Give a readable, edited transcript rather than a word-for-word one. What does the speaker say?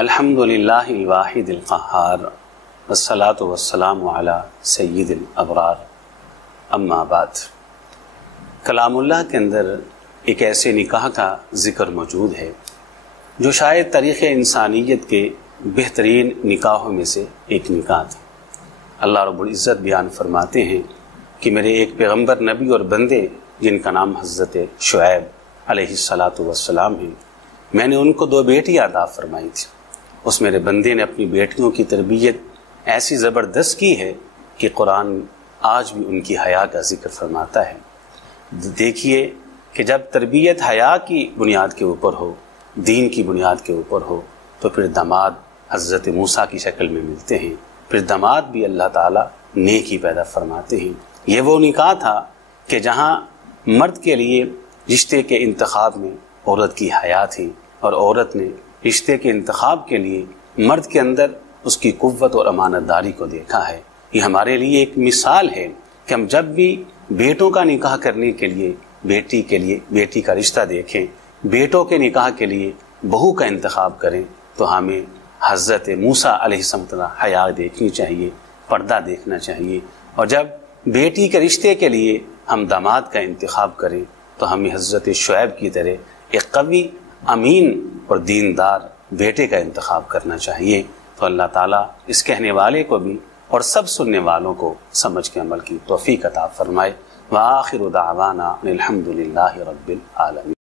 الحمدللہ الواحد القہار والصلاة والسلام علی سید الابرار اما بعد۔ کلام اللہ کے اندر ایک ایسے نکاح کا ذکر موجود ہے جو شاید تاریخ انسانیت کے بہترین نکاحوں میں سے ایک نکاح تھا۔ اللہ رب العزت بیان فرماتے ہیں کہ میرے ایک پیغمبر نبی اور بندے جن کا نام حضرت شعیب علیہ السلام ہے، میں نے ان کو 2 بیٹیاں عطا فرمائی تھی۔ اس میرے بندے نے اپنی بیٹیوں کی تربیت ایسی زبردست کی ہے کہ قرآن آج بھی ان کی حیا کا ذکر فرماتا ہے۔ دیکھیے کہ جب تربیت حیا کی بنیاد کے اوپر ہو، دین کی بنیاد کے اوپر ہو، تو پھر داماد حضرت موسیٰ کی شکل میں ملتے ہیں، پھر داماد بھی اللہ تعالیٰ نیکی پیدا فرماتے ہیں۔ یہ وہ نکاح تھا کہ جہاں مرد کے لیے رشتے کے انتخاب میں عورت کی حیا تھی، اور عورت نے رشتے کے انتخاب کے لیے مرد کے اندر اس کی قوت اور امانت داری کو دیکھا ہے۔ یہ ہمارے لیے ایک مثال ہے کہ ہم جب بھی بیٹوں کا نکاح کرنے کے لیے بیٹی کا رشتہ دیکھیں، بیٹوں کے نکاح کے لیے بہو کا انتخاب کریں، تو ہمیں حضرت موسیٰ علیہ السلام حیا دیکھنی چاہیے، پردہ دیکھنا چاہیے۔ اور جب بیٹی کے رشتے کے لیے ہم داماد کا انتخاب کریں تو ہمیں حضرت شعیب کی طرح ایک قوی، امین اور دیندار بیٹے کا انتخاب کرنا چاہیے۔ تو اللہ تعالیٰ اس کہنے والے کو بھی اور سب سننے والوں کو سمجھ کے عمل کی توفیق عطا فرمائے۔ وآخر دعوانا الحمدللہ رب العالمین۔